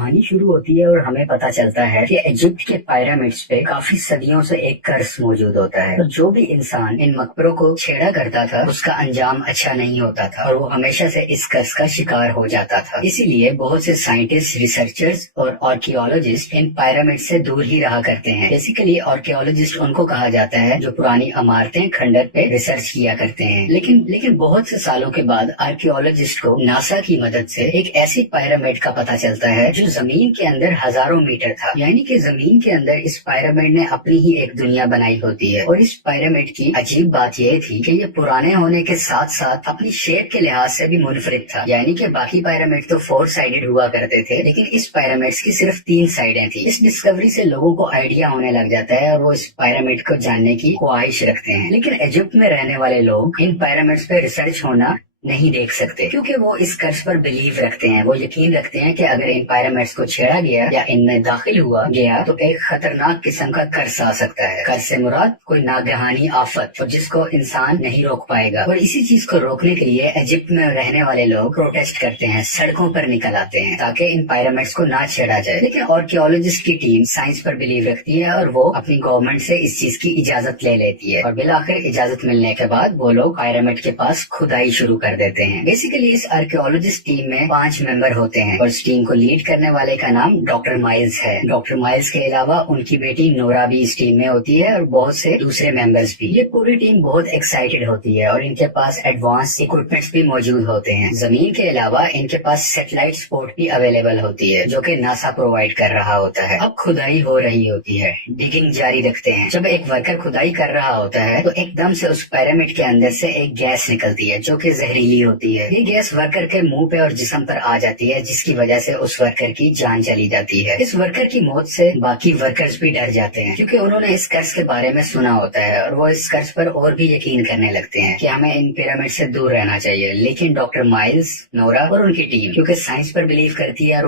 कहानी शुरू होती है और हमें पता चलता है कि इजिप्ट के पिरामिड्स पे काफी सदियों से एक कर्स मौजूद होता है। तो जो भी इंसान इन मकबरों को छेड़ा करता था उसका अंजाम अच्छा नहीं होता था और वो हमेशा से इस कर्स का शिकार हो जाता था। इसीलिए बहुत से साइंटिस्ट, रिसर्चर्स और आर्कियोलॉजिस्ट इन पिरामिड से दूर ही रहा करते हैं। बेसिकली आर्कियोलॉजिस्ट उनको कहा जाता है जो पुरानी इमारतें, खंडर पे रिसर्च किया करते हैं। लेकिन बहुत से सालों के बाद आर्कियोलॉजिस्ट को नासा की मदद से एक ऐसी पिरामिड का पता चलता है जो जमीन के अंदर हजारों मीटर था। यानी कि जमीन के अंदर इस पिरामिड ने अपनी ही एक दुनिया बनाई होती है। और इस पिरामिड की अजीब बात यह थी कि ये पुराने होने के साथ साथ अपनी शेप के लिहाज से भी मुनफरिद था। यानी कि बाकी पिरामिड तो 4 साइडेड हुआ करते थे, लेकिन इस पिरामिड्स की सिर्फ 3 साइडें थी। इस डिस्कवरी से लोगों को आइडिया होने लग जाता है और वो इस पिरामिड को जानने की ख्वाहिश रखते हैं। लेकिन इजिप्ट में रहने वाले लोग इन पिरामिड्स पे रिसर्च होना नहीं देख सकते क्योंकि वो इस कर्ज पर बिलीव रखते हैं। वो यकीन रखते हैं कि अगर इन पिरामिड्स को छेड़ा गया या इनमें दाखिल हुआ गया तो एक खतरनाक किस्म का कर्ज आ सकता है। कर्ज से मुराद कोई नागहानी आफत और जिसको इंसान नहीं रोक पाएगा। और इसी चीज को रोकने के लिए इजिप्ट में रहने वाले लोग प्रोटेस्ट करते हैं, सड़कों पर निकल आते हैं ताकि इन पिरामिड्स को ना छेड़ा जाए। लेकिन आर्कियोलॉजिस्ट की टीम साइंस पर बिलीव रखती है और वो अपनी गवर्नमेंट से इस चीज की इजाजत ले लेती है। और बिलाखिर इजाजत मिलने के बाद वो लोग पिरामिड के पास खुदाई शुरू कर देते हैं। बेसिकली इस आर्कियोलॉजिस्ट टीम में 5 मेंबर होते हैं और इस टीम को लीड करने वाले का नाम डॉक्टर माइल्स है। डॉक्टर माइल्स के अलावा उनकी बेटी नोरा भी इस टीम में होती है और बहुत से दूसरे मेंबर्स भी। ये पूरी टीम बहुत एक्साइटेड होती है और इनके पास एडवांस इक्विपमेंट्स भी मौजूद होते हैं। जमीन के अलावा इनके पास सैटेलाइट सपोर्ट भी अवेलेबल होती है जो कि नासा प्रोवाइड कर रहा होता है। अब खुदाई हो रही होती है, डिगिंग जारी रखते हैं। जब एक वर्कर खुदाई कर रहा होता है तो एकदम से उस पिरामिड के अंदर से एक गैस निकलती है जो कि जहरीली होती है। ये गैस वर्कर के मुंह पे और जिस्म पर आ जाती है जिसकी वजह से उस वर्कर की जान चली जाती है। इस वर्कर की मौत से बाकी वर्कर्स भी डर जाते हैं क्योंकि उन्होंने इस कर्ज के बारे में सुना होता है और वो इस कर्ज पर और भी यकीन करने लगते हैं कि हमें इन पिरामिड से दूर रहना चाहिए। लेकिन डॉक्टर माइल्स, नोरा और उनकी टीम क्योंकि साइंस पर बिलीव करती है और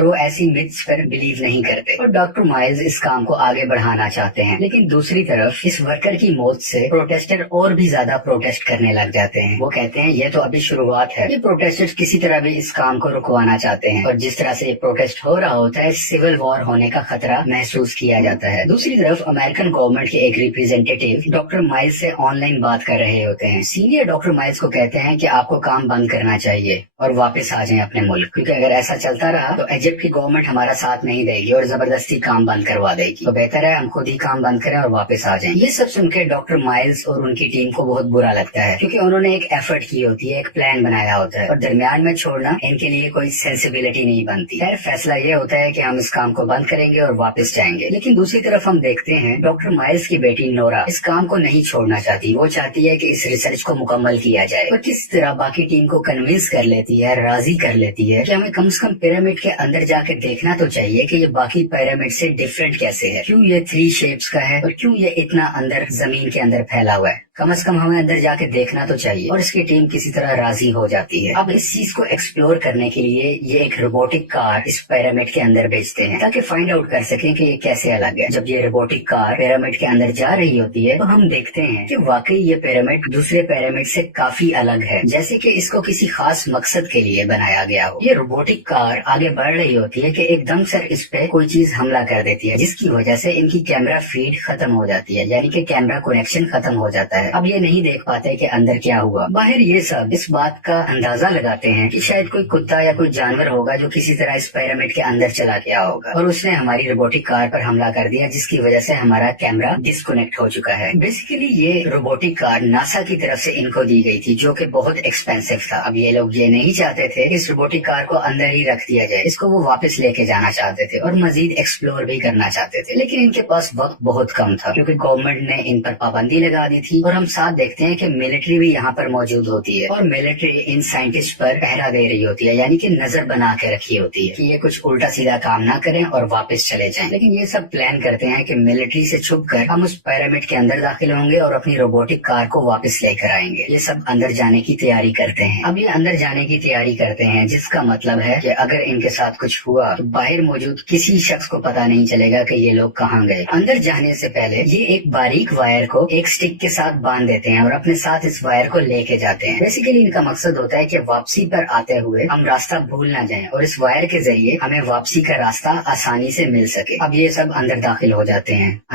वो ऐसी मिथ्स पर बिलीव नहीं करते और डॉक्टर माइल्स इस काम को आगे बढ़ाना चाहते हैं। लेकिन दूसरी तरफ इस वर्कर की मौत से प्रोटेस्टर और भी ज्यादा प्रोटेस्ट करने लग जाते हैं। वो कहते हैं ये तो अभी शुरुआत है। ये प्रोटेस्टर्स किसी तरह भी इस काम को रुकवाना चाहते हैं और जिस तरह से ये प्रोटेस्ट हो रहा होता है सिविल वॉर होने का खतरा महसूस किया जाता है। दूसरी तरफ अमेरिकन गवर्नमेंट के एक रिप्रेजेंटेटिव डॉक्टर माइल्स से ऑनलाइन बात कर रहे होते हैं। सीनियर डॉक्टर माइल्स को कहते हैं कि आपको काम बंद करना चाहिए और वापस आ जाएं अपने मुल्क, क्योंकि अगर ऐसा चलता रहा तो इजिप्ट की गवर्नमेंट हमारा साथ नहीं देगी और जबरदस्ती काम बंद करवा देगी। तो बेहतर है हम खुद ही काम बंद करें और वापस आ जाएं। ये सब सुनकर डॉक्टर माइल्स और उनकी टीम को बहुत बुरा लगता है क्योंकि उन्होंने एक एफर्ट की होती है, एक प्लान बनाया होता है और दरमियान में छोड़ना इनके लिए कोई सेंसिबिलिटी नहीं बनती। खैर फैसला ये होता है कि हम इस काम को बंद करेंगे और वापस जाएंगे। लेकिन दूसरी तरफ हम देखते हैं डॉक्टर माइल्स की बेटी नोरा इस काम को नहीं छोड़ना चाहती। वो चाहती है कि इस रिसर्च को मुकम्मल किया जाए और किस तरह बाकी टीम को कन्विंस कर लेती है, राजी कर लेती है कि हमें कम से कम पिरामिड के अंदर जाकर देखना तो चाहिए कि ये बाकी पिरामिड से डिफरेंट कैसे है, क्यों ये 3 शेप्स का है और क्यों ये इतना अंदर जमीन के अंदर फैला हुआ है। कम से कम हमें अंदर जाके देखना तो चाहिए और इसकी टीम किसी तरह राजी हो जाती है। अब इस चीज को एक्सप्लोर करने के लिए ये एक रोबोटिक कार इस पिरामिड के अंदर भेजते हैं ताकि फाइंड आउट कर सकें कि ये कैसे अलग है। जब ये रोबोटिक कार पिरामिड के अंदर जा रही होती है तो हम देखते हैं कि वाकई ये पिरामिड दूसरे पिरामिड से काफी अलग है, जैसे कि इसको किसी खास मकसद के लिए बनाया गया हो। ये रोबोटिक कार आगे बढ़ रही होती है कि एकदम से इस पे कोई चीज हमला कर देती है जिसकी वजह से इनकी कैमरा फीड खत्म हो जाती है, यानी कि कैमरा कनेक्शन खत्म हो जाता है। अब ये नहीं देख पाते कि अंदर क्या हुआ। बाहर ये सब इस बात का अंदाजा लगाते हैं कि शायद कोई कुत्ता या कोई जानवर होगा जो किसी तरह इस पिरामिड के अंदर चला गया होगा और उसने हमारी रोबोटिक कार पर हमला कर दिया जिसकी वजह से हमारा कैमरा डिस्कनेक्ट हो चुका है। बेसिकली ये रोबोटिक कार नासा की तरफ से इनको दी गई थी जो कि बहुत एक्सपेंसिव था। अब ये लोग ये नहीं चाहते थे कि इस रोबोटिक कार को अंदर ही रख दिया जाए, इसको वो वापस लेके जाना चाहते थे और मजीद एक्सप्लोर भी करना चाहते थे। लेकिन इनके पास वक्त बहुत कम था क्योंकि गवर्नमेंट ने इन पर पाबंदी लगा दी थी और हम साथ देखते हैं कि मिलिट्री भी यहाँ पर मौजूद होती है और मिलिट्री इन साइंटिस्ट पर पहरा दे रही होती है, यानी कि नजर बना के रखी होती है कि ये कुछ उल्टा सीधा काम ना करें और वापस चले जाएं। लेकिन ये सब प्लान करते हैं कि मिलिट्री से छुपकर हम उस पिरामिड के अंदर दाखिल होंगे और अपनी रोबोटिक कार को वापस लेकर आएंगे। ये सब अंदर जाने की तैयारी करते हैं। अब ये अंदर जाने की तैयारी करते हैं जिसका मतलब है कि अगर इनके साथ कुछ हुआ तो बाहर मौजूद किसी शख्स को पता नहीं चलेगा कि ये लोग कहाँ गए। अंदर जाने से पहले ये एक बारीक वायर को एक स्टिक के साथ बांध देते हैं और अपने साथ इस वायर को लेके जाते हैं। बेसिकली इनका मकसद होता है कि वापसी पर आते हुए हम रास्ता भूल ना जाएं और इस वायर के जरिए हमें वापसी का रास्ता आसानी से मिल सके। अब ये सब अंदर दाखिल हो जाते हैं।